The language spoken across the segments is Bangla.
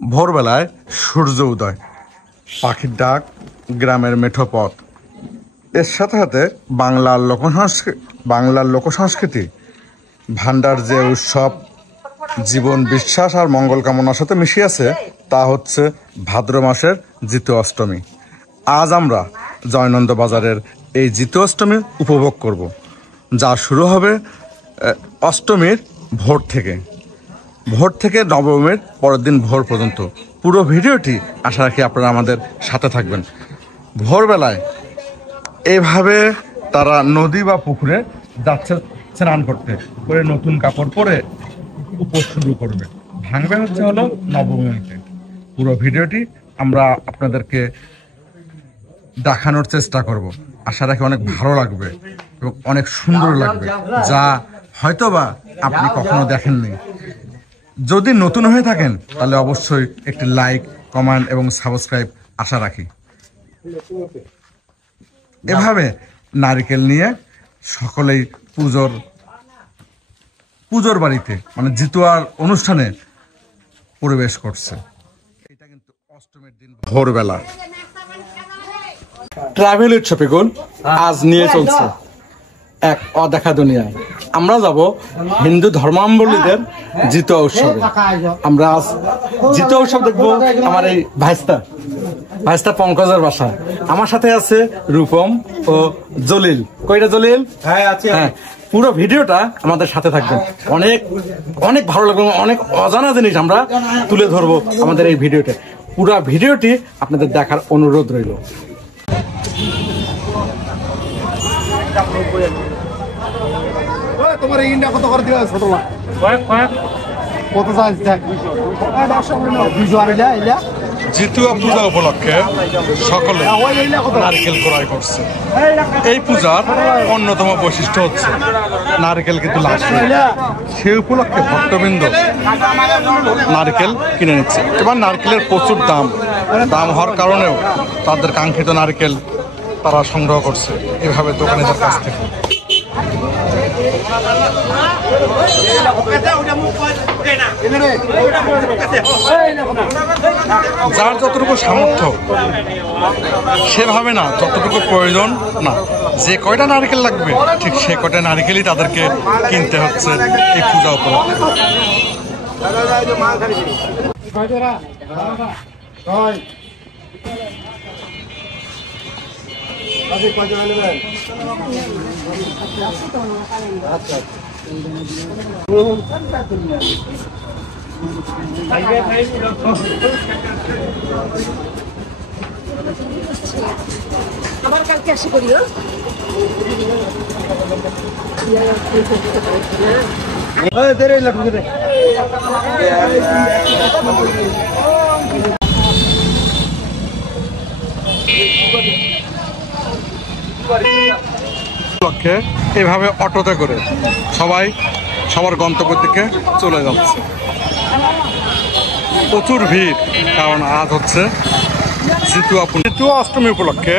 ভোরবেলায় সূর্য উদয়, পাখির ডাক, গ্রামের মেঠো পথ, এর সাথে সাথে বাংলার লোকসংস্কৃতি ভান্ডার যে উৎসব জীবন বিশ্বাস আর মঙ্গল কামনার সাথে মিশে আছে তা হচ্ছে ভাদ্র মাসের জিতু অষ্টমী। আজ আমরা জয়নন্দ বাজারের এই জিতু অষ্টমী উপভোগ করব, যা শুরু হবে অষ্টমীর ভোর থেকে নবমীর পরের দিন ভোর পর্যন্ত। পুরো ভিডিওটি আশা রাখি আপনারা আমাদের সাথে থাকবেন। ভোরবেলায় এইভাবে তারা নদী বা পুকুরে যাচ্ছে স্নান করতে, করে নতুন কাপড় পরে উপোস শুরু করবে, ভাঙবে হলো নবমীতে। পুরো ভিডিওটি আমরা আপনাদেরকে দেখানোর চেষ্টা করব, আশা রাখি অনেক ভালো লাগবে এবং অনেক সুন্দর লাগবে, যা হয়তোবা আপনি কখনো দেখেননি। যদি নতুন হয়ে থাকেন তাহলে অবশ্যই একটি লাইক, কমেন্ট এবং সাবস্ক্রাইব আশা রাখি। এভাবে নারকেল নিয়ে সকলেই পুজোর বাড়িতে মানে জিতুয়ার অনুষ্ঠানে প্রবেশ করছে। এটা কিন্তু অষ্টমীর দিন ভোরবেলা। ট্রাভেল উইথ শফিকুল আজ নিয়ে চলছে এক অদেখা দুনিয়ায়। আমরা যাব হিন্দু ধর্মাবলম্বীদের জিতুয়া উৎসবে। আমরা আজ জিতুয়া উৎসব দেখবো আমার এই ভাইস্তা পঙ্কজের বাসায়। আমার সাথে আছে রূপম ও জলিল। কইটা জলিল? হ্যাঁ, পুরো ভিডিওটা আমাদের সাথে থাকবেন। অনেক অনেক ভালো লাগবে, অনেক অজানা জিনিস আমরা তুলে ধরবো আমাদের এই ভিডিওতে। পুরো ভিডিওটি আপনাদের দেখার অনুরোধ রইল। তোমার ইন্ডিয়া কত করে দিলা ছোট না কত সাইজ দেখ 200 আইলা ইলা জিতুয়া পূজা উপলক্ষে সকলে নারকেল ক্রয় করছে। এই পূজার অন্যতম বৈশিষ্ট্য হচ্ছে নারকেল কিন্তু লাস্ট, সেই উপলক্ষে ভক্তবৃন্দ নারকেল কিনে নিচ্ছে। এবার নারকেলের প্রচুর দাম হওয়ার কারণেও তাদের কাঙ্ক্ষিত নারকেল তারা সংগ্রহ করছে এভাবে দোকানিদের কাছ থেকে। যার যতটুকু সামর্থ্য সেভাবে না, যতটুকু প্রয়োজন না, যে কয়টা নারকেল লাগবে ঠিক সে কয়টা নারকেলই তাদেরকে কিনতে হচ্ছে এই পূজা উপলক্ষে। আবার কালকে আসি করিও। লক্ষ্যে এভাবে অটোতে করে সবাই সবার গন্তব্যের দিকে চলে যাচ্ছে। প্রচুর ভিড়, কারণ আজ হচ্ছে জিতুয়া অষ্টমী উপলক্ষে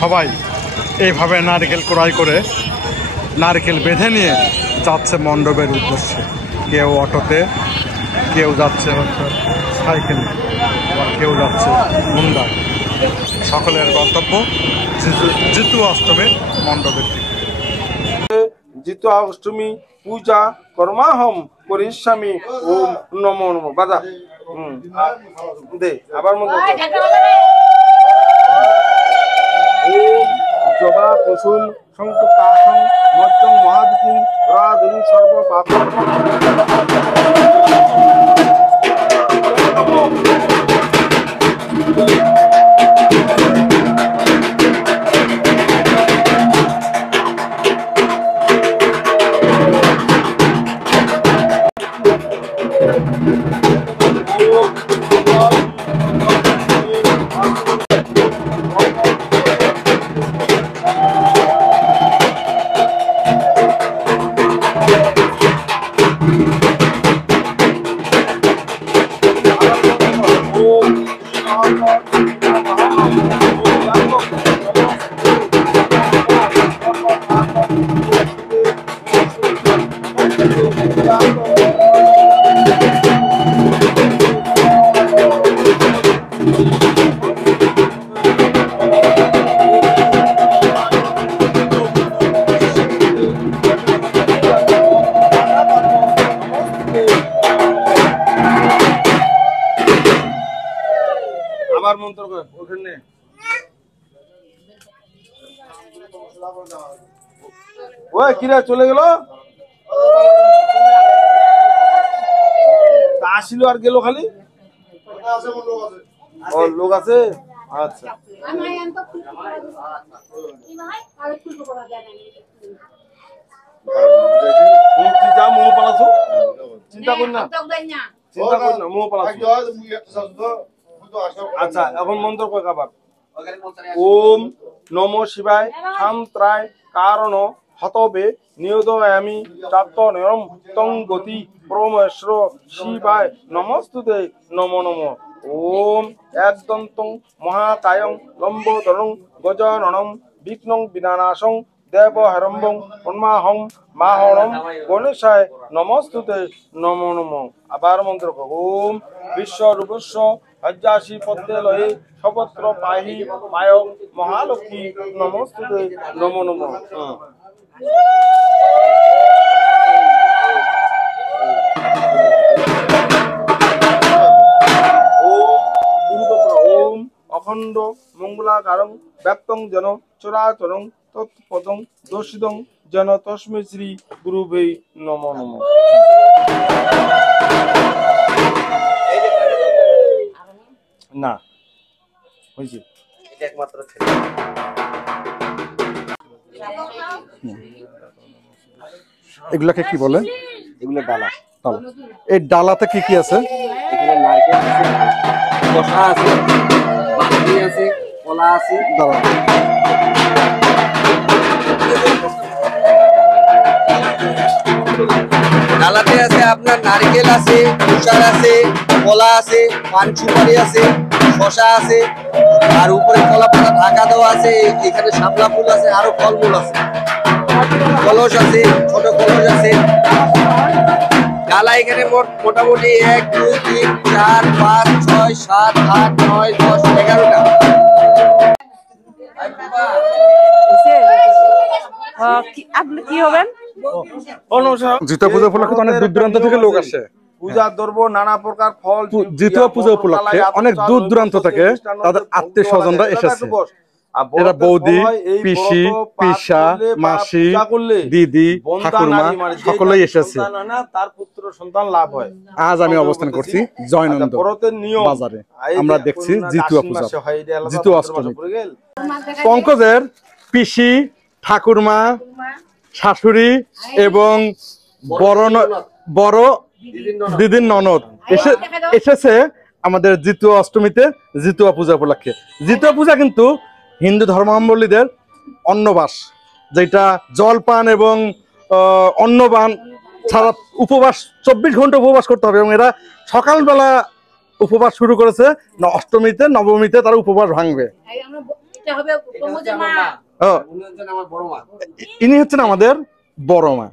সবাই এইভাবে নারকেল ক্রয় করে নারকেল বেঁধে নিয়ে যাচ্ছে মণ্ডপের উদ্দেশ্যে। কেউ অটোতে, কেউ যাচ্ছে সাইকেলে, আবার কেউ যাচ্ছে হুন্ডায়। সকলের গন্তব্য জিতুয়া অষ্টমীর মণ্ডপের দিকে। জিতুয়া অষ্টমী পূজা কর্মাহম করিষ্যামি ওম নমো নমঃ। বাজা দে আবার মন্ত্র ওম জবা কুসুম সংকুকাসং মজ্জং মহাদিতিং রাধুনি সর্ব পাপ আবার মন্ত্র কর ওখানে ওই কিরা চলে গেল তা আসিল আর গেল খালি ও লোক আছে আচ্ছা তুই যা মোহ পালাছো চিন্তা কর না চিন্তা কর না মোহ পালাছো আচ্ছা এখন মন্ত্র কয় আবার ওম নমো শিবায় শান্ত্রায় কারণ হতবে নিয়োদয়ামি চাত্ত নয়ম তং গতি পরমেশ্বর শিবায় নমস্তুতে নমো নমো ওম একদন্তং মহাকায়ং লম্বোদরং গজাননং বিঘ্নং বিনানাশং দেবহরম্বং উন্মাহং মাহরম গণেশায় নমস্তুতে নমো নমো আবার মন্ত্র ওম বিশ্বরূপস্য হজ্জাসি পদ্মে লয়ে সপত্র পাহি পায় মহালক্ষ্মী নমস্তুতে নমো নমো ওম অখণ্ড মঙ্গলাকারং ব্যক্তং যেন চরাচরং তৎপদং দোষিতং যেন তস্মৈ শ্রী গুরুবে নমো নমো না হয়েছে এটা একমাত্র ছেলে এগুলাকে কি বলে? এগুলো ডালা ডালা। এই ডালাতে কি কি আছে? এখানে নারকেল আছে শসা আছে বাদামি আছে কলা আছে দাঁড়া। ডালাতে আছে আপনার নারকেল আছে তুষার আছে কলা আছে পান সুপারি আছে শসা আছে আর উপরে কলা পাতা ঢাকা দেওয়া আছে এখানে শাপলা ফুল আছে আরো ফলমূল আছে কলস আছে ছোট কলস আছে ডালা এখানে মোটামুটি 1 2 3 4 5 6 7 8 9 10 11টা আপনি কি হবেন? জিতুয়া পূজা উপলক্ষে অনেক দূর দূরান্ত থেকে লোক আসে। পূজা দ্রব্য নানা প্রকার ফল জিতুয়া পূজা উপলক্ষে অনেক দূর দূরান্ত থেকে তাদের আত্মীয় স্বজনরা এসেছে। এরা বৌদি, পিসি, পিসা, মাসি, দিদি, ঠাকুরমা সকলেই এসেছে। তার পুত্র সন্তান লাভ হয়। আজ আমি অবস্থান করছি জয়নন্দ বাজারে। আমরা দেখছি জিতুয়া পূজা, জিতুয়া অষ্টমী। পঙ্কজের পিসি, ঠাকুরমা, শাশুড়ি এবং বড় দিদির ননদ এসেছে আমাদের জিতুয়া অষ্টমীতে জিতুয়া পূজা উপলক্ষে। জিতুয়া পূজা কিন্তু হিন্দু ধর্মাবলম্বীদের অন্নবাস, যেটা জলপান এবং অন্নপান ছাড়া উপবাস 24 ঘন্টা উপবাস করতে হবে এবং এরা সকালবেলা উপবাস শুরু করেছে। অষ্টমীতে নবমীতে তারা উপবাস ভাঙবে। ইনি হচ্ছেন আমাদের বড় মা।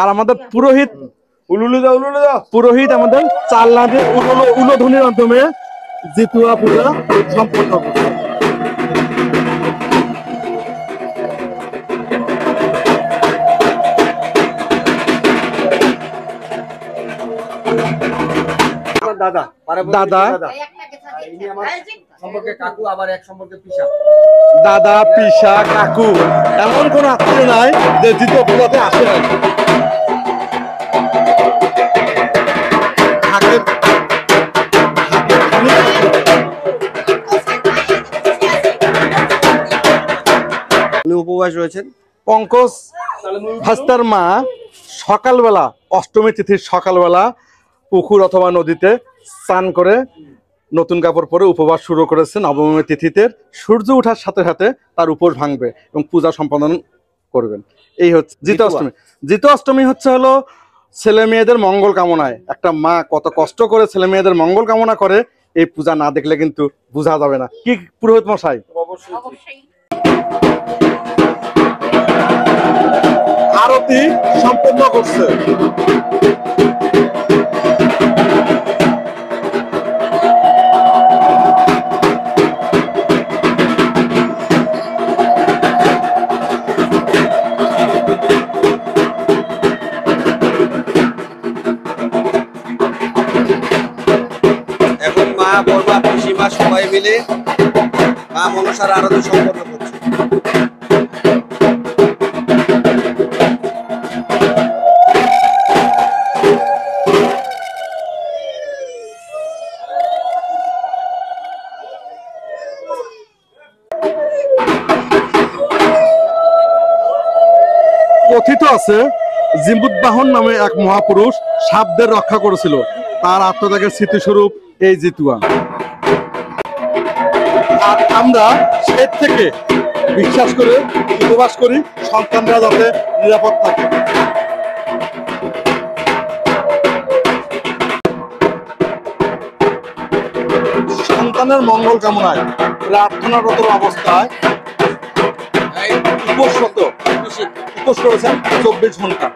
আর আমাদের পুরোহিত আমাদের চাল না দিয়ে উলুধ্বনির মাধ্যমে জিতুয়া পূজা সম্পন্ন করবে। দাদা সম্পর্কে কাকু আবার এক সম্পর্কে পিসা। দাদা, পিসা, কাকু এমন কোন আত্মীয় নাই যে জিতুয়া পূজাতে আসে না। উপবাস রয়েছেন। পঙ্কজ হাস্তার মা সকালবেলা অষ্টমী তিথির সকালবেলা পুকুর অথবা নদীতে স্নান করে নতুন কাপড় পরে উপবাস শুরু করেছে। নবমী তিথিতে সূর্য ওঠার সাথে সাথে তার উপোস ভাঙবে এবং পূজা সম্পাদন করবেন। এই হচ্ছে জিতুয়া অষ্টমী। জিতুয়া অষ্টমী হলো ছেলে মেয়েদের মঙ্গল কামনায়। একটা মা কত কষ্ট করে ছেলে মেয়েদের মঙ্গল কামনা করে, এই পূজা না দেখলে কিন্তু বোঝা যাবে না। কি পুরোহিত মশাই? আরতি সম্পন্ন করছে। মিলে মা মনসার আরতি সম্পন্ন করছে। কথিত আছে জিম্বুদ্বাহন নামে এক মহাপুরুষ সাপদের রক্ষা করেছিল, তার আত্মত্যাগের স্মৃতিস্বরূপ এই জিতুয়া। আর আমরা সে থেকে বিশ্বাস করে উপবাস করি সন্তানরা যাতে নিরাপদ থাকে। সন্তানের মঙ্গল কামনায় প্রার্থনারত অবস্থায় উপোস করেছেন 24 ঘন্টা।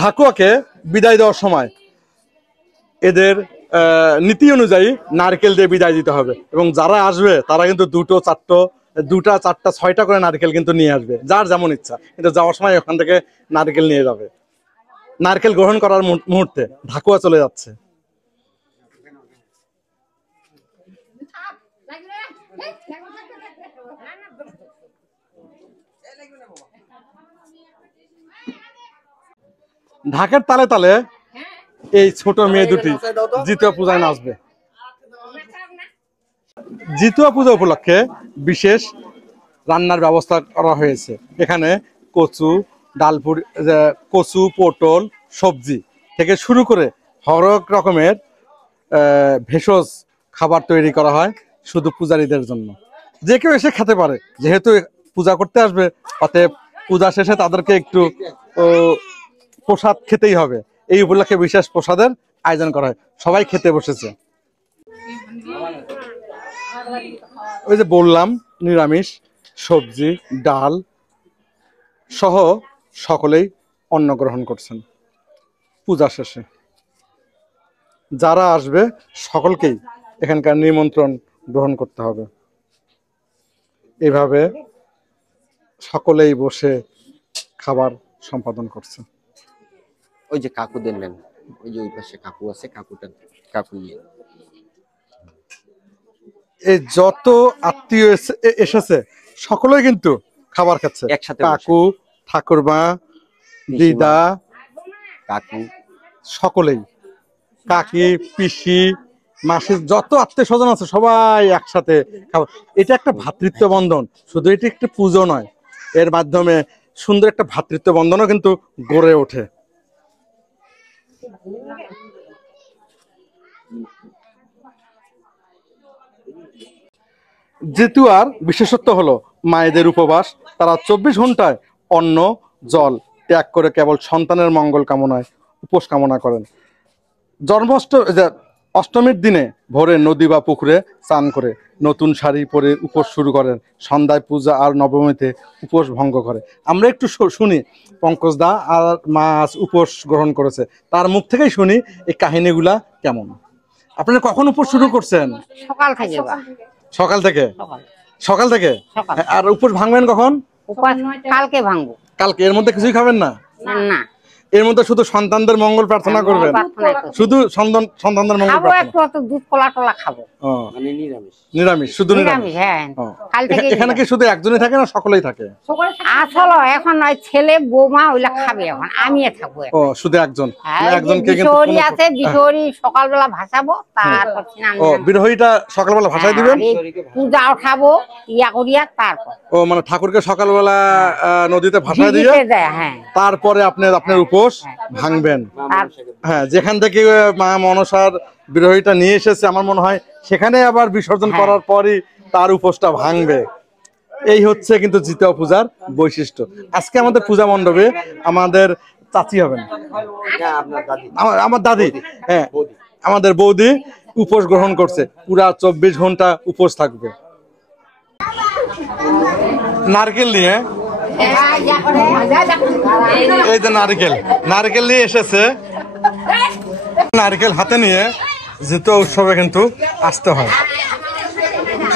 ঢাকুয়াকে বিদায় দেওয়ার সময় এদের নীতি অনুযায়ী নারকেল দিয়ে বিদায় দিতে হবে, এবং যারা আসবে তারা কিন্তু দুটা চারটা 6টা করে নারকেল কিন্তু নিয়ে আসবে, যার যেমন ইচ্ছা, কিন্তু যাওয়ার সময় ওখান থেকে নারকেল নিয়ে যাবে। নারকেল গ্রহণ করার মুহূর্তে ঢাকুয়া চলে যাচ্ছে। ঢাকের তালে তালে এই ছোট মেয়ে দুটি জিতুয়া পূজায় নাচবে। জিতুয়া পূজা উপলক্ষে বিশেষ রান্নার ব্যবস্থা করা হয়েছে। এখানে কচু, পটল, সবজি থেকে শুরু করে হরেক রকমের ভেষজ খাবার তৈরি করা হয় শুধু পূজারীদের জন্য। যে কেউ এসে খেতে পারে, যেহেতু পূজা করতে আসবে, অতএব পূজা শেষে তাদেরকে একটু প্রসাদ খেতেই হবে। এই উপলক্ষে বিশেষ প্রসাদের আয়োজন করা হয়, সবাই খেতে বসেছে। ওই যে বললাম, নিরামিষ সবজি, ডাল সহ সকলেই অন্ন গ্রহণ করছেন পূজা শেষে। যারা আসবে সকলকেই এখানকার নিমন্ত্রণ গ্রহণ করতে হবে। এইভাবে সকলেই বসে খাবার সম্পাদন করছে। ওই যে কাকু দেন, ওই যে ওই পাশে কাকু আছে, কাকু নিয়ে এই যত আত্মীয় এসেছে সকলেই কিন্তু খাবার খাচ্ছে একসাথে। কাকু, ঠাকুরমা, দিদা, কাকু সকলেই, কাকি, পিসি, মাসির যত আত্মীয় স্বজন আছে সবাই একসাথে খাবার। এটা একটা ভ্রাতৃত্ব বন্ধন, শুধু এটি একটা পুজো নয়, এর মাধ্যমে সুন্দর একটা ভ্রাতৃত্ব বন্ধনও কিন্তু গড়ে ওঠে। জিতুয়ার বিশেষত্ব হলো মায়েদের উপবাস। তারা 24 ঘন্টায় অন্ন জল ত্যাগ করে কেবল সন্তানের মঙ্গল কামনায় উপোস কামনা করেন। অষ্টমীর দিনে ভোরে নদী বা পুকুরে স্নান করে নতুন শাড়ি পরে উপোস শুরু করেন। সন্ধ্যায় পূজা আর নবমীতে উপোস ভঙ্গ করে। আমরা একটু শুনি, পঙ্কজ দা আর মা আজ উপোস গ্রহণ করেছে, তার মুখ থেকেই শুনি এই কাহিনীগুলা কেমন। আপনারা কখন উপোস শুরু করছেন? সকাল থেকে। সকাল থেকে। আর উপোস ভাঙবেন কখন? কালকে ভাঙবো। কালকে। এর মধ্যে কিছুই খাবেন না? না, এর মধ্যে শুধু সন্তানদের মঙ্গল প্রার্থনা করবেন, শুধু সন্তানদের মঙ্গল প্রার্থনা। একটু দুধ কলা টলা খাবো। মানে নিরামিষ। নিরামিষ, শুধু নিরামিষ। হ্যাঁ, এখানে কি শুধু একজনই থাকে না সকলেই থাকে? আসলে এখন ওই ছেলে বৌমা ওইলা খাবে, এখন আমিও থাকবো। ও, শুধু একজন। একজনকে বিশহরি আছে, বিশহরি সকালবেলা ভাসাবো, তারপর ও বিরহীটা সকালবেলা ভাসাই দিবেন, পূজা উঠাবো ইয়া করিয়া, তারপর ও মানে ঠাকুরকে সকালবেলা নদীতে ভাসাই দিয়ে তারপরে আপনার উপোস ভাঙবেন। হ্যাঁ, যেখান থেকে মা মনসার বিরহীটা নিয়ে এসেছে আমার মনে হয় সেখানে আবার বিসর্জন করার পরই তার উপোসটা ভাঙবে। এই হচ্ছে কিন্তু জিতুয়া পূজার বৈশিষ্ট্য। আজকে আমাদের পূজা মণ্ডপে আমাদের চাচি হবেন, আমার দাদি, হ্যাঁ আমাদের বৌদি উপোস গ্রহণ করছে, পুরা 24 ঘন্টা উপোস থাকবে। নারকেল নিয়ে, এই যে নারকেল নিয়ে এসেছে, নারকেল হাতে নিয়ে জিতুয়া উৎসবে কিন্তু আসতে হয়,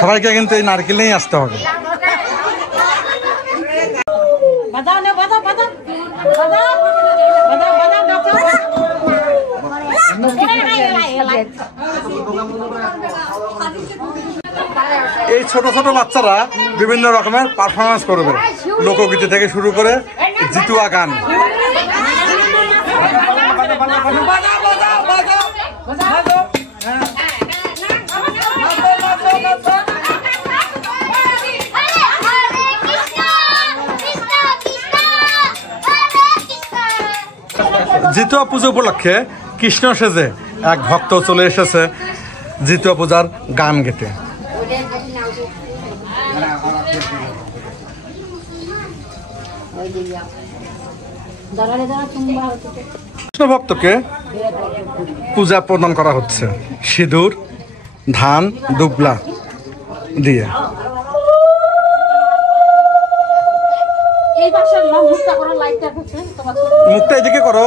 সবাইকে কিন্তু এই নারকেল নিয়েই আসতে হবে। এই ছোট ছোট বাচ্চারা বিভিন্ন রকমের পারফরমেন্স করবে, লোকগীতি থেকে শুরু করে জিতুয়া গান। জিতুয়া পুজো উপলক্ষে কৃষ্ণ সেজে এক ভক্ত চলে এসেছে জিতুয়া পূজার গান গেতে। কৃষ্ণ ভক্তকে পূজা প্রদান করা হচ্ছে সিঁদুর, ধান, দুবলা দিয়ে। মুখটা এদিকে করো।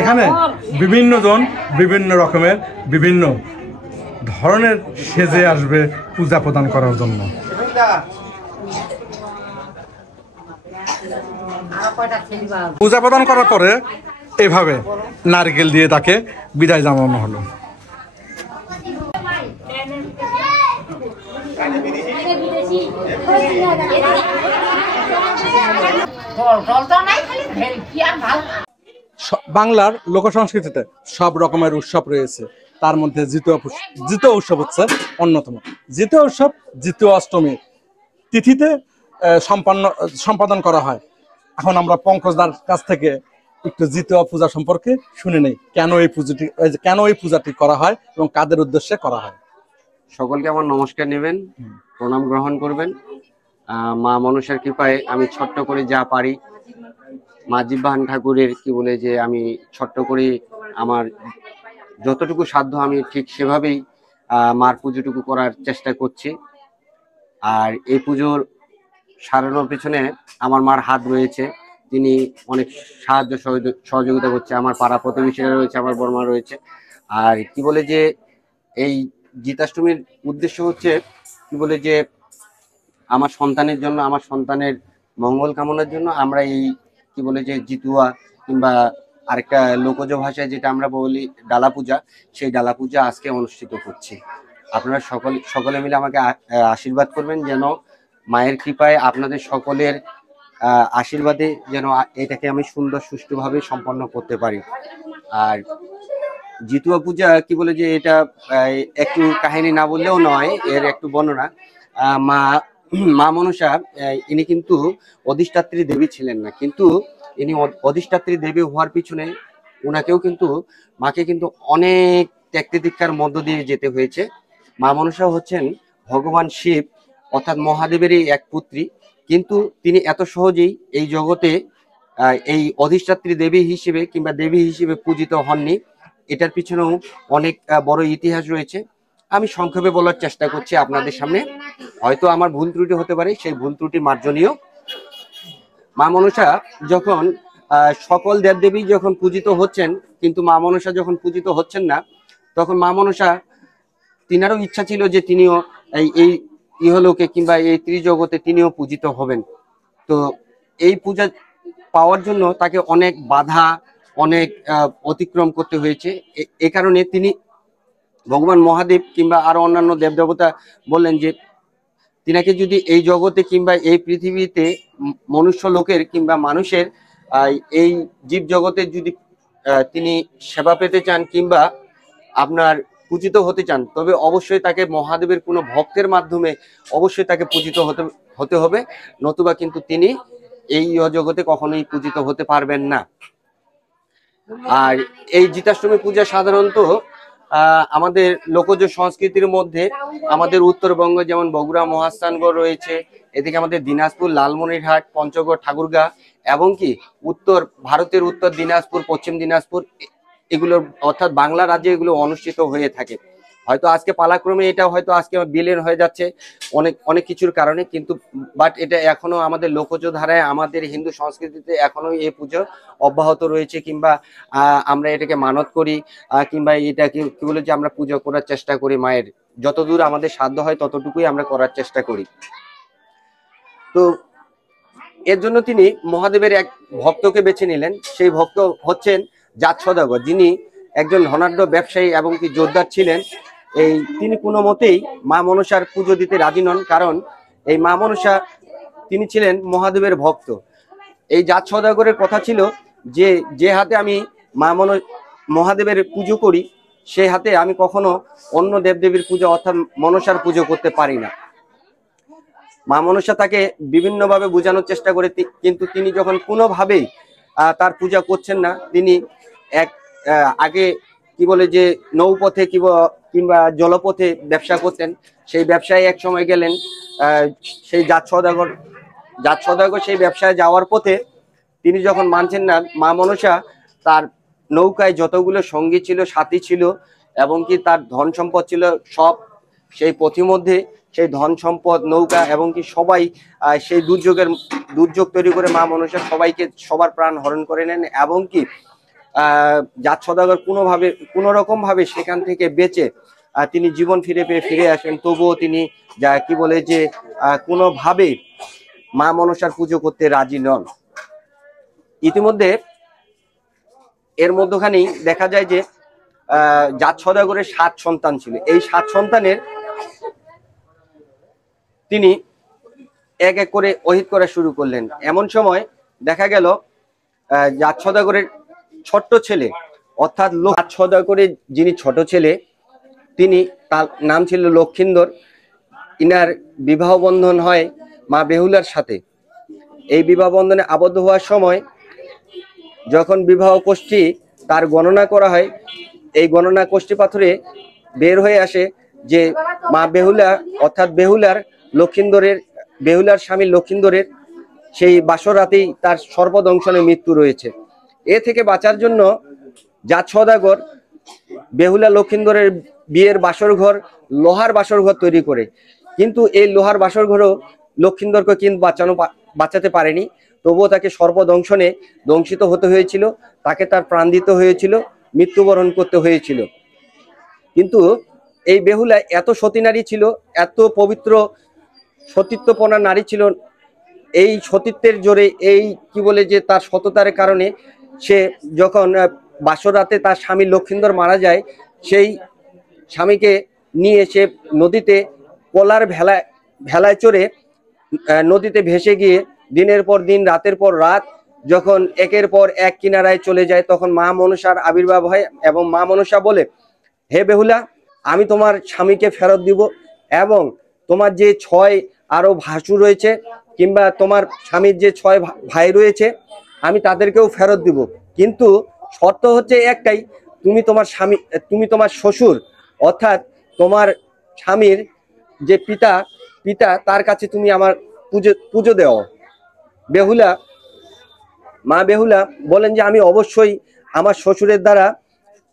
এখানে বিভিন্ন জন বিভিন্ন রকমের বিভিন্ন ধরনের সেজে আসবে পূজা প্রদান করার জন্য। পূজা প্রদান করার পরে এভাবে নারকেল দিয়ে তাকে বিদায় জানানো হলো। বাংলার লোকসংস্কৃতিতে সব রকমের উৎসব রয়েছে, তার মধ্যে জিতুয়া উৎসব হচ্ছে অন্যতম। জিতুয়া উৎসব জিতুয়া অষ্টমী তিথিতে সম্পাদন করা হয়। এখন আমরা পঙ্কজদার কাছ থেকে একটু জিতুয়া পূজা সম্পর্কে শুনে নেই, কেন এই পূজাটি করা হয় এবং কাদের উদ্দেশ্যে করা হয়। সকলকে আমার নমস্কার নেবেন, প্রণাম গ্রহণ করবেন। মা মনসার কৃপায় আমি ছোট্ট করে যা পারি, মা জিব্বাহান ঠাকুরের কি বলে যে আমি ছোট্ট করে আমার যতটুকু সাধ্য আমি ঠিক সেভাবেই মার পুজোটুকু করার চেষ্টা করছি। আর এই পুজোর সারানোর পেছনে আমার মার হাত রয়েছে, তিনি অনেক সাহায্য সহযোগিতা করছে। আমার পাড়া প্রতিবেশীরা রয়েছে, আমার বর্মা রয়েছে। আর কি বলে যে এই জিতাষ্টমীর উদ্দেশ্য হচ্ছে কি বলে যে আমার সন্তানের জন্য, আমার সন্তানের মঙ্গল কামনার জন্য আমরা এই কি বলে যে জিতুয়া কিংবা আরেকটা লোকজ ভাষায় যেটা আমরা বলি ডালা পূজা, সেই ডালা পূজা আজকে অনুষ্ঠিত করছি। আপনারা সকলে মিলে আমাকে আশীর্বাদ করবেন যেন মায়ের কৃপায় আপনাদের সকলের আশীর্বাদে যেন এটাকে আমি সুন্দর সুষ্ঠুভাবে সম্পন্ন করতে পারি। আর জিতুয়া পূজা কি বলে যে এটা একটু কাহিনী না বললেও নয়, এর একটু বর্ণনা। মা মনসা ইনি কিন্তু অধিষ্ঠাত্রী দেবী ছিলেন না, কিন্তু ইনি অধিষ্ঠাত্রী দেবী হওয়ার পিছনে উনাকেও কিন্তু মাকে কিন্তু অনেক ত্যাগ তিতিক্ষার মধ্য দিয়ে যেতে হয়েছে। মা মনসা হচ্ছেন ভগবান শিব অর্থাৎ মহাদেবেরই এক পুত্রী, কিন্তু তিনি এত সহজেই এই জগতে এই অধিষ্ঠাত্রী দেবী হিসেবে কিংবা দেবী হিসেবে পূজিত হননি। এটার পিছনেও অনেক বড় ইতিহাস রয়েছে। আমি সংক্ষেপে বলার চেষ্টা করছি আপনাদের সামনে, হয়তো আমার ভুল ত্রুটি হতে পারে, সেই ভুল ত্রুটি মার্জনীয়। মা মনসা যখন সকল দেবদেবী যখন পূজিত হচ্ছেন, কিন্তু মা মনসা যখন পূজিত হচ্ছেন না, তখন মা মনসা তিনারও ইচ্ছা ছিল যে তিনিও এই ইহলোকে কিংবা এই ত্রিজগতে তিনিও পূজিত হবেন। তো এই পূজা পাওয়ার জন্য তাকে অনেক বাধা, অনেক অতিক্রম করতে হয়েছে। এ কারণে তিনি ভগবান মহাদেব কিংবা আরো অন্যান্য দেবদেবতা বললেন যে তিনাকে যদি এই জগতে কিংবা এই পৃথিবীতে মনুষ্য লোকের কিংবা মানুষের এই জীব জগতে যদি তিনি সেবা পেতে চান কিংবা আপনার পূজিত হতে চান, তবে অবশ্যই তাকে মহাদেবের কোনো ভক্তের মাধ্যমে অবশ্যই তাকে পূজিত হতে হবে, নতুবা কিন্তু তিনি এই জগতে কখনোই পূজিত হতে পারবেন না। আর এই জিতাষ্টমী পূজা সাধারণত আমাদের লোকজ সংস্কৃতির মধ্যে আমাদের উত্তরবঙ্গ যেমন বগুড়া মহাস্থানগড় রয়েছে, এদিকে আমাদের দিনাজপুর লালমনিরহাট পঞ্চগড় ঠাকুরগাঁ এবং কি উত্তর ভারতের উত্তর দিনাজপুর পশ্চিম দিনাজপুর এগুলোর অর্থাৎ বাংলা রাজ্যে এগুলো অনুষ্ঠিত হয়ে থাকে। হয়তো আজকে পালাক্রমে এটা হয়তো আজকে বিলীন হয়ে যাচ্ছে অনেক অনেক কিছুর কারণে, কিন্তু বাট এটা এখনো আমাদের লোকজ ধারায় আমাদের হিন্দু সংস্কৃতিতে এখনো এই পুজো অব্যাহত রয়েছে, কিংবা আমরা এটাকে মানত করি, কিংবা এটাকে কি বলে যে আমরা পুজো করার চেষ্টা করি মায়ের, যতদূর আমাদের সাধ্য হয় ততটুকুই আমরা করার চেষ্টা করি। তো এর জন্য তিনি মহাদেবের এক ভক্তকে বেছে নিলেন। সেই ভক্ত হচ্ছেন জাত সদাগর, যিনি একজন ধনাঢ্য ব্যবসায়ী এবং কি যোদ্ধার ছিলেন। তিনি কোনো মতেই মা মনসার পুজো দিতে রাজি নন, কারণ এই মা মনসা তিনি ছিলেন মহাদেবের ভক্ত। এই জাত সদাগরের কথা ছিল যে হাতে আমি মহাদেবের পুজো করি, সে হাতে আমি কখনো অন্য দেবদেবীর পুজো অর্থাৎ মনসার পুজো করতে পারি না। মা মনসা তাকে বিভিন্নভাবে বোঝানোর চেষ্টা করে, কিন্তু তিনি যখন কোনোভাবেই তার পূজা করছেন না, তিনি আগে কি বলে যে নৌপথে কিংবা জলপথে ব্যবসা করতেন। সেই ব্যবসায় এক সময় গেলেন, সেই জাত সদাগর সেই ব্যবসায় যাওয়ার পথে তিনি যখন মানছেন না, মা মনসা তার নৌকায় যতগুলো সঙ্গী ছিল, সাথী ছিল এবং কি তার ধন সম্পদ ছিল, সব সেই পথিমধ্যে সেই ধন সম্পদ নৌকা এবং কি সবাই সেই দুর্যোগ তৈরি করে মা মনসা সবার প্রাণ হরণ করে নেন। এবং কি জাত সদাগর কোনো রকম ভাবে সেখান থেকে বেঁচে তিনি জীবন ফিরে আসেন, তবুও তিনি কি বলে যে কোনোভাবে মা মনসার পুজো করতে রাজি নন। ইতিমধ্যে এর মধ্যখানেই দেখা যায় যে জাত সদাগরের 7 সন্তান ছিল। এই 7 সন্তানের তিনি এক এক করে অহিত করা শুরু করলেন। এমন সময় দেখা গেল জাত সদাগরের ছোট্ট ছেলে, অর্থাৎ জাত সদাগরের যিনি ছোট ছেলে, তার নাম ছিল লক্ষিন্দর। ইনার বিবাহ বন্ধন হয় মা বেহুলার সাথে। এই বিবাহ বন্ধনে আবদ্ধ হওয়ার সময় যখন বিবাহ কোষ্ঠী তার গণনা করা হয়, এই গণনা কোষ্ঠী পাথরে বের হয়ে আসে যে মা বেহুলা অর্থাৎ বেহুলার স্বামী লক্ষিন্দরের সেই বাসর রাতেই তার সর্পদংশনে মৃত্যু রয়েছে। এ থেকে বাঁচার জন্য জাত সদাগর বেহুলা লক্ষিন্দরের বিয়ের বাসর ঘর লোহার বাসর ঘর তৈরি করে, কিন্তু এই লোহার বাসর ঘরও লক্ষিন্দরকে কিন্তু বাঁচাতে পারেনি। তবুও তাকে সর্পদংশনে দংশিত হতে হয়েছিল, তাকে তার প্রাণ দিতে হয়েছিল, মৃত্যুবরণ করতে হয়েছিল। কিন্তু এই বেহুলা এত সতী নারী ছিল, এত পবিত্র সতীত্বপনা নারী ছিল। এই সতীত্বের জোরে এই কি বলে যে তার সততার কারণে সে যখন বাসর রাতে তার স্বামী লক্ষিন্দর মারা যায়, সেই স্বামীকে নিয়ে সে নদীতে কলার ভেলায় চড়ে নদীতে ভেসে গিয়ে দিনের পর দিন রাতের পর রাত যখন একের পর এক কিনারায় চলে যায়, তখন মা মনসার আবির্ভাব হয় এবং মা মনসা বলে, হে বেহুলা, আমি তোমার স্বামীকে ফেরত দিব এবং তোমার যে 6 আরো ভাসুর রয়েছে কিংবা তোমার স্বামীর যে 6 ভাই রয়েছে আমি তাদেরকেও ফেরত দিব, কিন্তু শর্ত হচ্ছে একটাই, তুমি তোমার শ্বশুর অর্থাৎ তোমার স্বামীর যে পিতা তার কাছে তুমি আমার পুজো দেও। মা বেহুলা বলেন যে আমি অবশ্যই আমার শ্বশুরের দ্বারা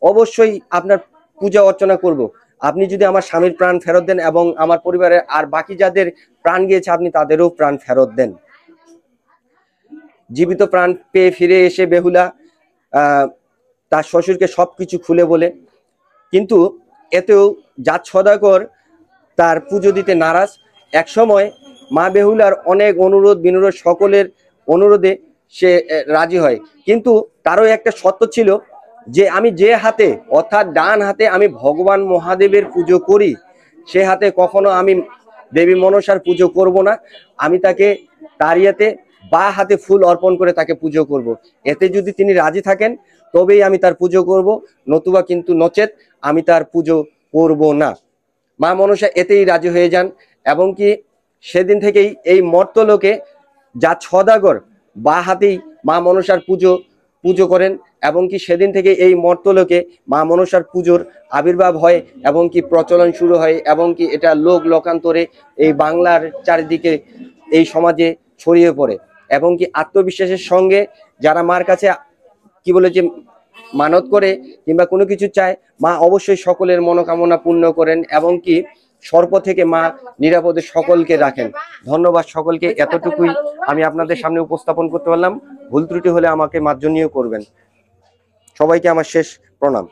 অবশ্যই আপনার পূজা অর্চনা করব। আপনি যদি আমার স্বামীর প্রাণ ফেরত দেন এবং আমার পরিবারের আর বাকি যাদের প্রাণ গিয়েছে আপনি তাদেরও প্রাণ ফেরত দেন। জীবিত প্রাণ পেয়ে ফিরে এসে বেহুলা তার শ্বশুরকে সবকিছু খুলে বলে, কিন্তু এতেও জাত সদাগর তার পুজো দিতে নারাজ। এক সময় মা বেহুলার অনেক অনুরোধ বিনোরোধ সকলের অনুরোধে সে রাজি হয়, কিন্তু তারও একটা শর্ত ছিল যে আমি যে হাতে অর্থাৎ ডান হাতে আমি ভগবান মহাদেবের পুজো করি, সে হাতে কখনো আমি দেবী মনসার পুজো করব না। আমি তাকে তাড়িয়াতে বা হাতে ফুল অর্পণ করে তাকে পুজো করব। এতে যদি তিনি রাজি থাকেন তবেই আমি তার পুজো করব, নতুবা কিন্তু নচেত আমি তার পুজো করব না। মা মনসা এতেই রাজি হয়ে যান এবং কি সেদিন থেকেই এই মর্তলোকে জাত সদাগর বা হাতেই মা মনসার পুজো পুজো করেন এবং কি সেদিন থেকে এই মর্তলোকে মা মনসার পুজোর আবির্ভাব হয় এবং কি প্রচলন শুরু হয় এবং কি এটা লোক লোকান্তরে এই বাংলার চারিদিকে এই সমাজে ছড়িয়ে পড়ে এবং কি আত্মবিশ্বাসের সঙ্গে যারা মার কাছে কি বলে যে মানত করে কিংবা কোনো কিছু চায়, মা অবশ্যই সকলের মনোকামনা পূর্ণ করেন এবং কি সর্প থেকে মা নিরাপদে সকলকে রাখেন। ধন্যবাদ সকলকে, এতটুকুই আমি আপনাদের সামনে উপস্থাপন করতে পারলাম। ভুল ত্রুটি হলে আমাকে মার্জনীয় করবেন। সবাইকে আমার শেষ প্রণাম।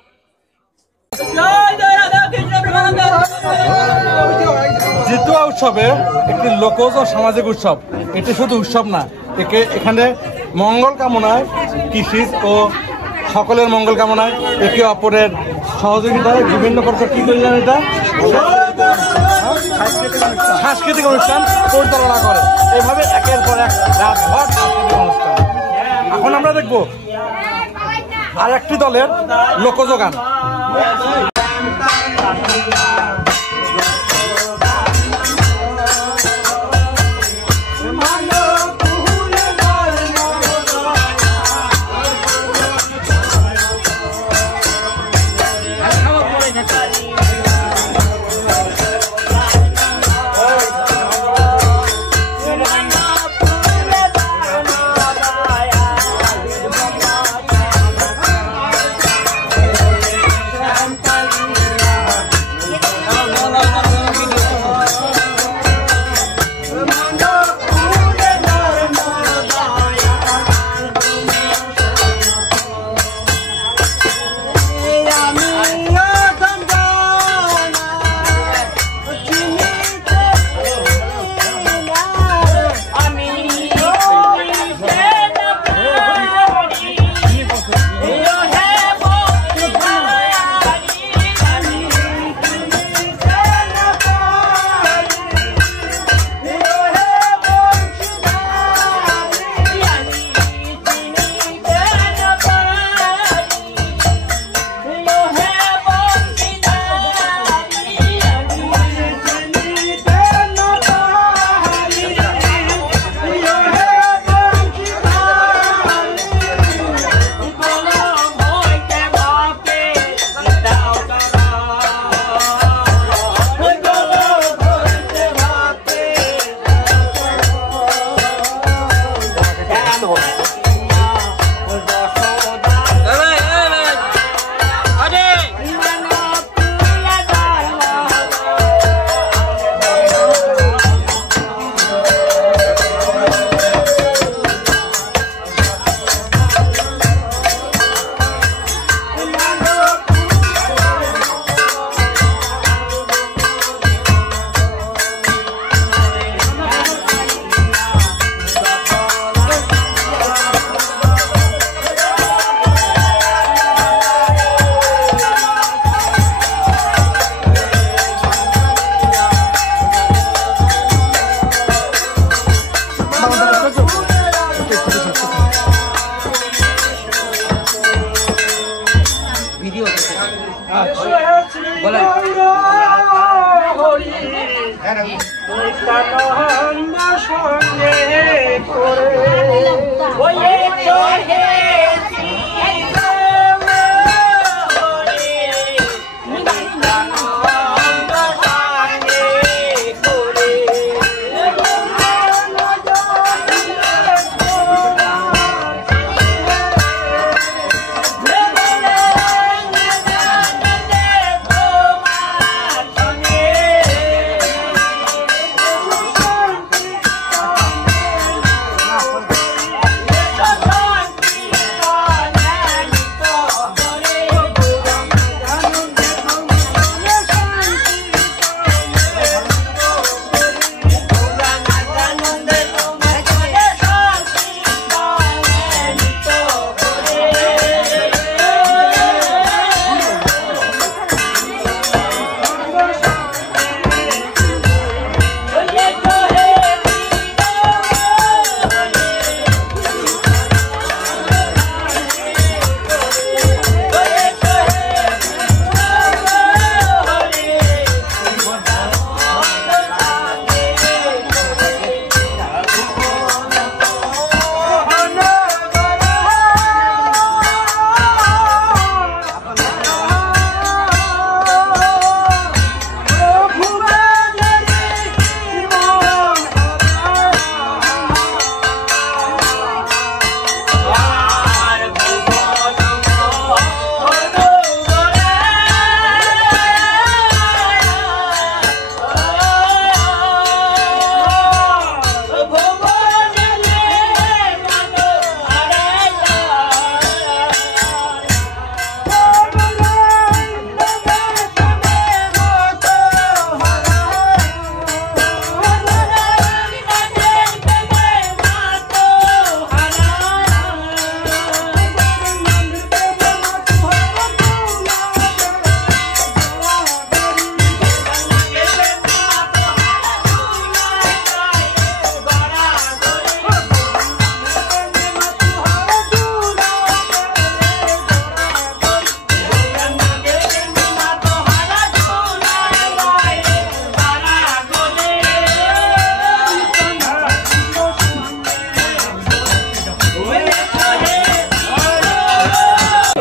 জিতুয়া উৎসবে একটি লোকজ ও সামাজিক উৎসব। এটি শুধু উৎসব না, এখানে মঙ্গল কামনায়, কৃষি ও সকলের মঙ্গল কামনায় একে অপরের সহযোগিতায় বিভিন্ন প্রকার কি করলেন, এটা সাংস্কৃতিক অনুষ্ঠান পরিচালনা করে। এভাবে একের পর এক রাতভর সাংস্কৃতিক অনুষ্ঠান। এখন আমরা দেখব আর একটি দলের লোকজ গান।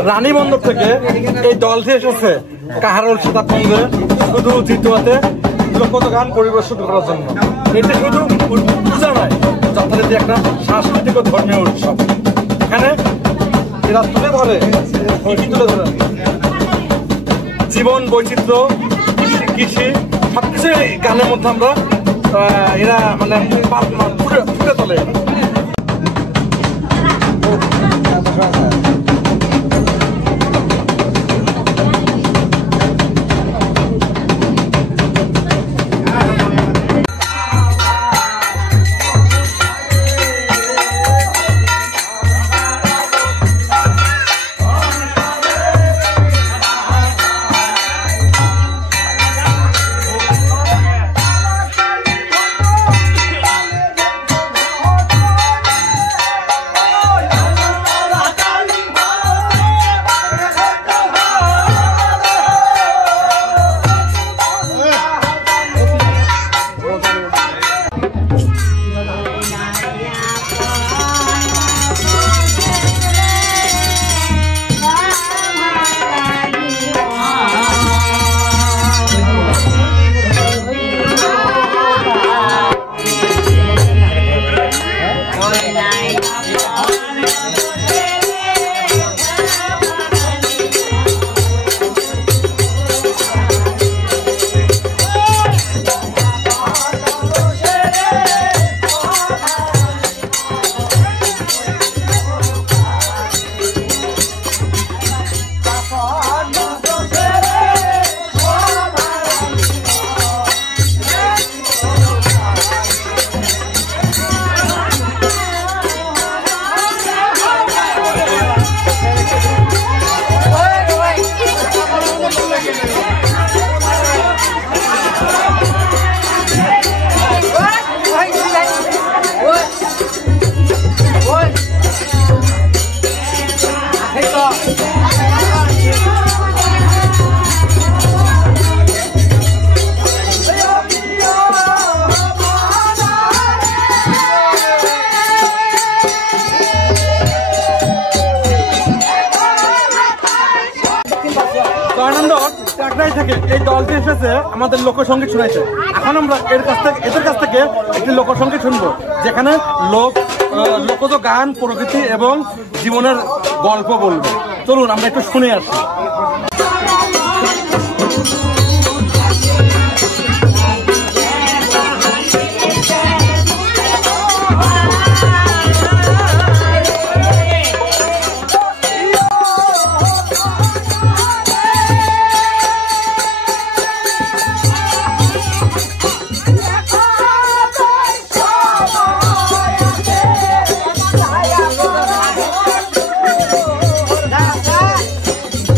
রানীবন্দর থেকে এই দলটি এসেছে কাহারোল সীতাকুণ্ডে শুধু দ্বিতীয়তে লোকজ গান পরিবেশন করার জন্য। এটা শুধু পূজা নয়, যথারীতি একটা সাংস্কৃতিক ও ধর্মীয় উৎসব। এখানে এরা তুলে ধরে জীবন বৈচিত্র্য, কৃষি সবকিছু গানের মধ্যে আমরা এরা মানে ফুটে তোলে। এই দলটি এসেছে আমাদের লোকসঙ্গীত শোনাইছে। এখন আমরা এদের কাছ থেকে একটি লোকসঙ্গীত শুনবো, যেখানে লোকজ গান, প্রকৃতি এবং জীবনের গল্প বলবো। চলুন আমরা একটু শুনে আসি।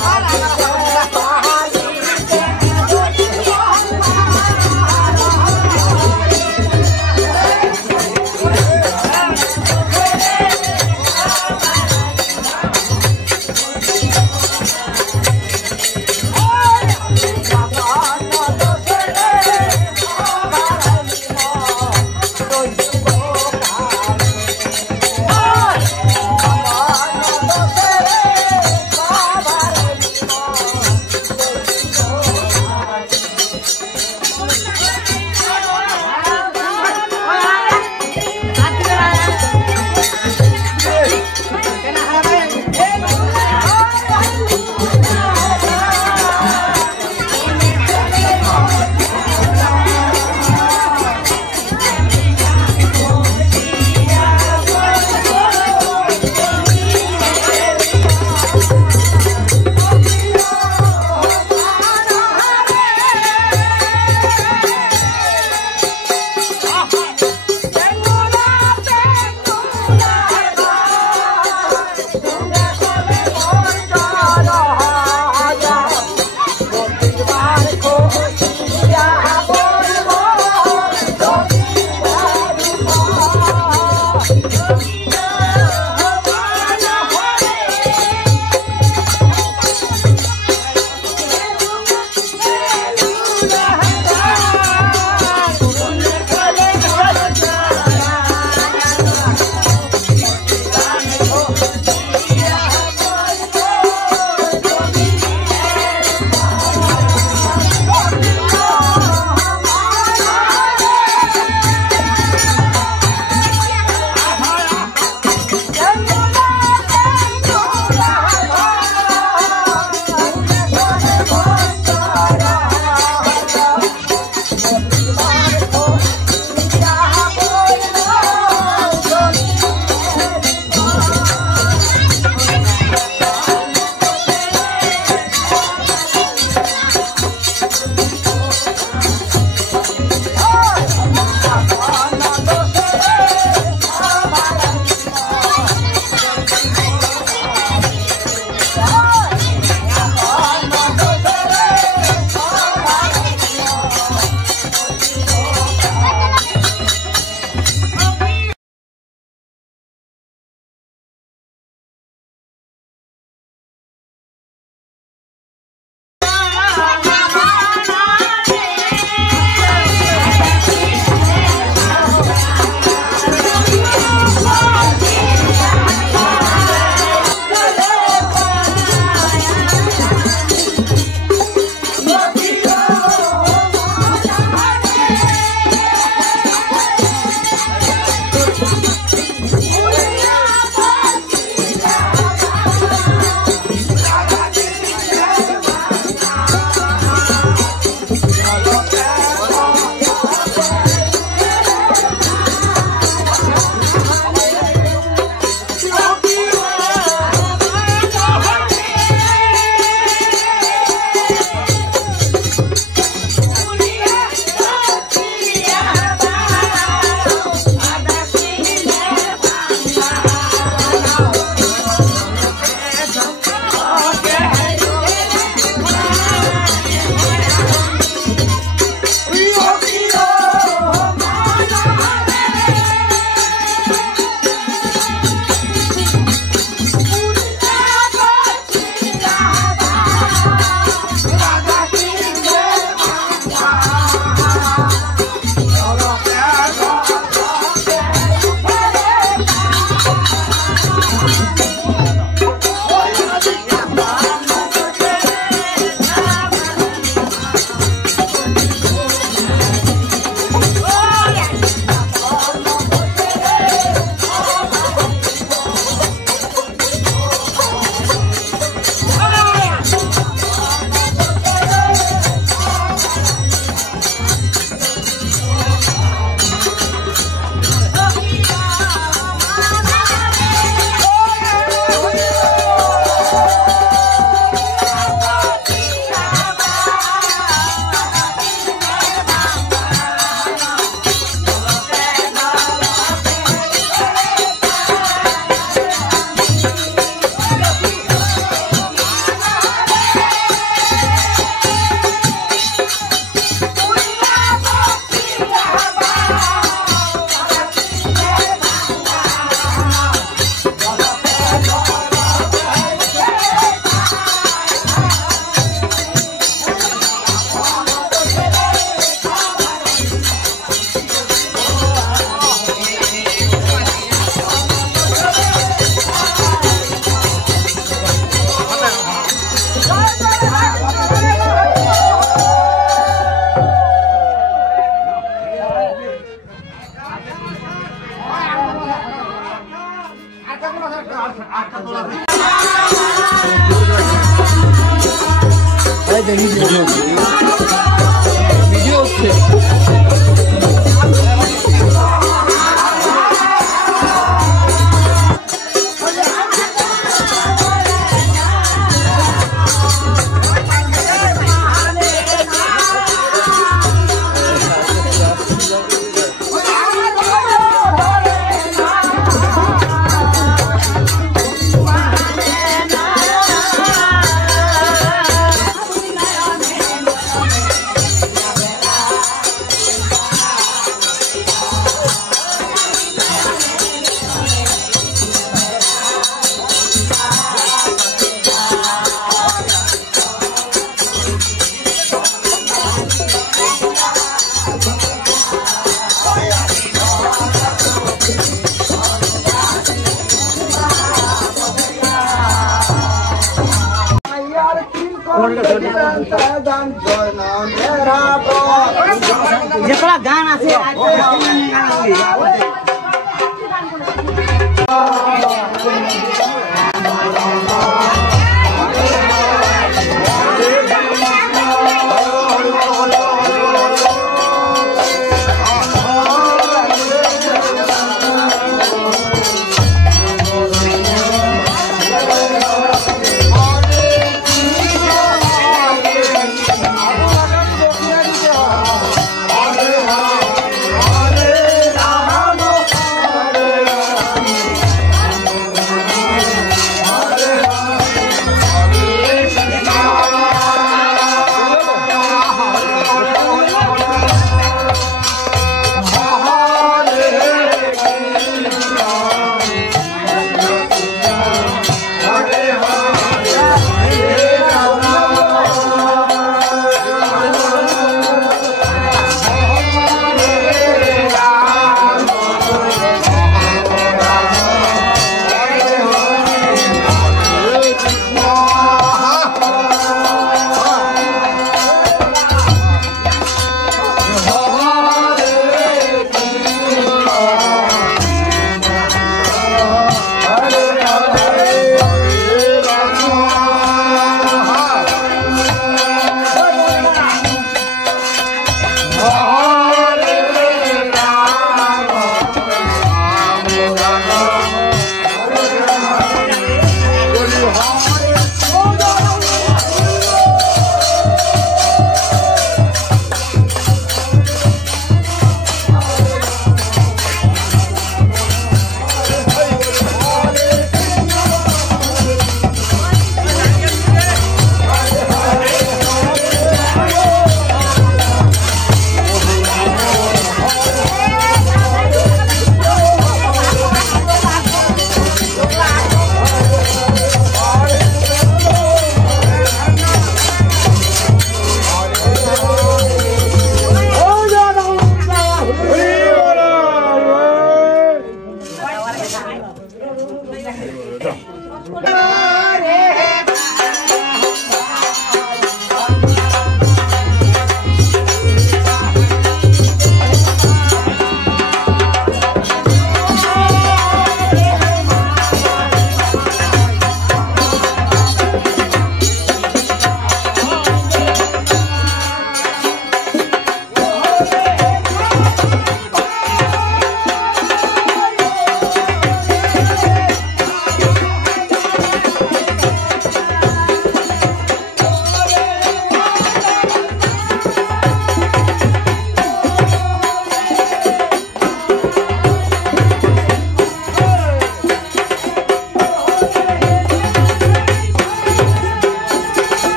Para যেগুলা গান আছে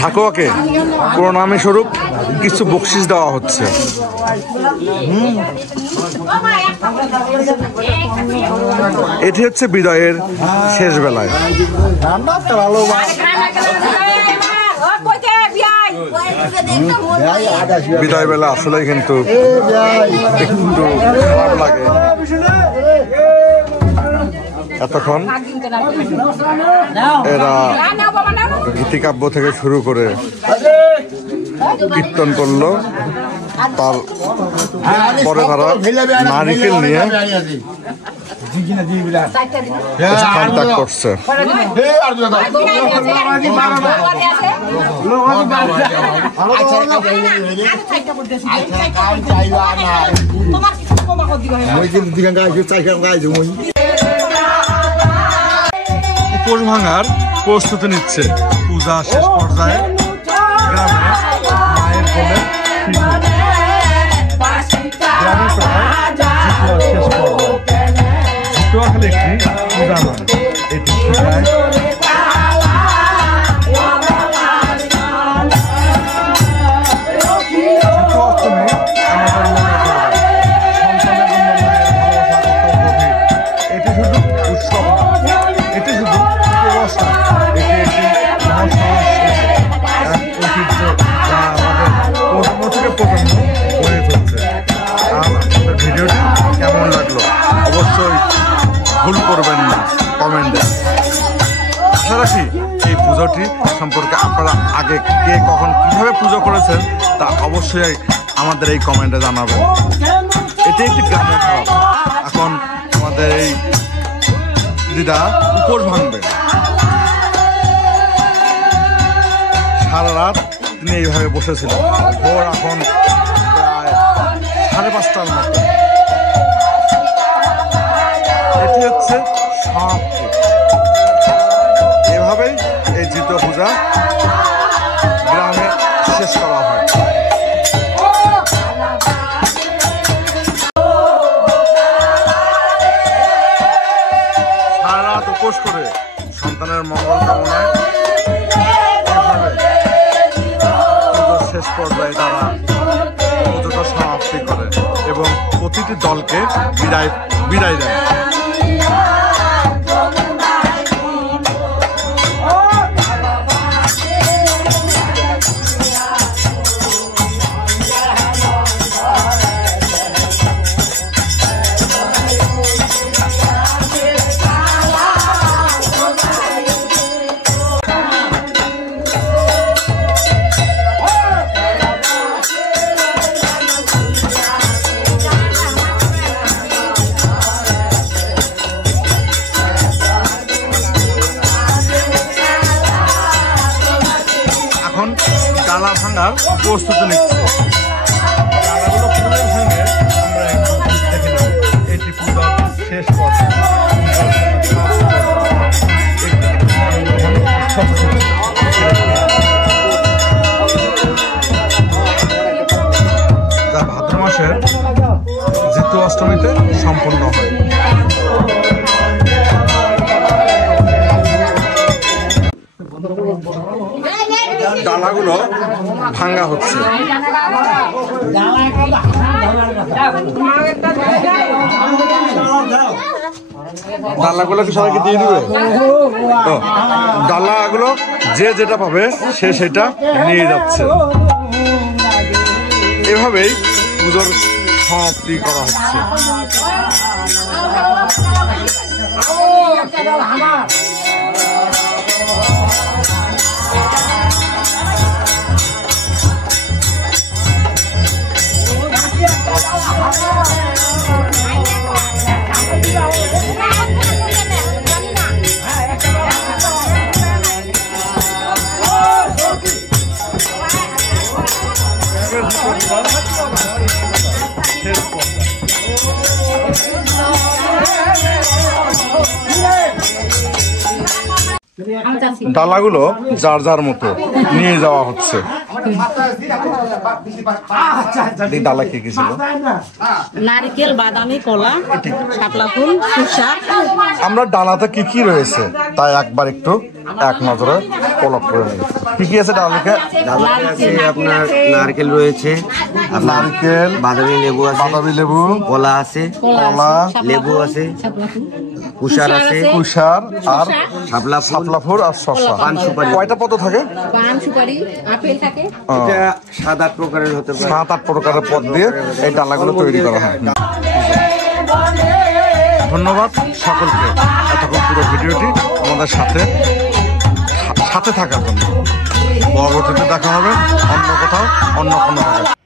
ঢাকুয়াকে প্রণামী স্বরূপ কিছু বকশিস দেওয়া হচ্ছে। এটি হচ্ছে বিদায়ের শেষ বেলায়। বিদায় বেলা আসলে কিন্তু একটু খারাপ লাগে। এতক্ষণ এরা গীতিকাব্য থেকে শুরু করে কীর্তন করলো, তারপরে তারা নারিকেল নিয়ে স্থান ত্যাগ করছে। উপোস ভাঙার প্রস্তুতি নিচ্ছে, পূজা শেষ পর্যায়ে গ্রামে মায়ের কোলে গ্রামের শেষ পর্যায়ে জিতুয়াখালী একটি পূজা মান, এটি শিখায় ভিডিওটি কেমন লাগলো অবশ্যই ভুল করবেন না কমেন্টে। আশা রাখি এই পুজোটি সম্পর্কে আপনারা আগে কে কখন কিভাবে পুজো করেছেন তা অবশ্যই আমাদের এই কমেন্টে জানাবেন। এটি একটি গ্রামের ভাব। এখন আমাদের এই দিদা উপোস ভাঙবে, সারা রাত তিনি এইভাবে বসেছিলেন। ভোর এখন প্রায় 5:30টার মতো। এটি হচ্ছে সমাপ্তি। এভাবেই এই জিতুয়া পূজা গ্রামে শেষ করা হয়। সারা রাত উপোস করে সন্তানের মঙ্গল কামনায় শেষ পর্যায়ে তারা পুজোটা সমাপ্তি করে এবং প্রতিটি দলকে বিদায় দেয়। ডালা ভাঙার প্রস্তুতি নিচ্ছে। ডালাগুলো প্রথমে ভেঙে আমরা একটু দেখে নেব এটি পূজার শেষ পর্যায়ে। যা ভাদ্র মাসের দ্বিতীয় অষ্টমীতে সম্পন্ন হয়। ডালাগুলো ভাঙা হচ্ছে। ডালাগুলো কি সবাইকে দিয়ে দিবে? তো ডালাগুলো যে যেটা পাবে সে সেটা নিয়ে যাচ্ছে। এভাবেই পুজোর সমাপ্তি করা হচ্ছে। ডালাগুলো যার যার মতো নিয়ে যাওয়া হচ্ছে। ডালা কি কি ছিল? নারকেল, বাদামি, কলা, শাপলা ফুল, শসা। আমরা ডালাতে কি কি রয়েছে তাই একবার একটু এক নজরে পলক করে নিই। কি কি আছে ডালাতে? ডালাতে আছে আপনার নারকেল রয়েছে, নারকেল, বাদামি লেবু আছে, বাদামি লেবু, কলা আছে, কলা, লেবু আছে, কুষার আছে, কুষার আর শাপলা শাপলা ফুল আর শসা। পান সুপারি। কয়টা পদ থাকে? পান সুপারি, আপেল থাকে। এটা 7-8 প্রকারের হতে পারে। 7-8 প্রকারের পদ দিয়ে এই ডালাগুলো তৈরি করা হয়। ধন্যবাদ সকলকে এতক্ষণ পুরো ভিডিওটি আমাদের সাথে থাকার জন্য। পরবর্তীতে দেখা হবে অন্য কোথাও অন্য কোনো জায়গায়।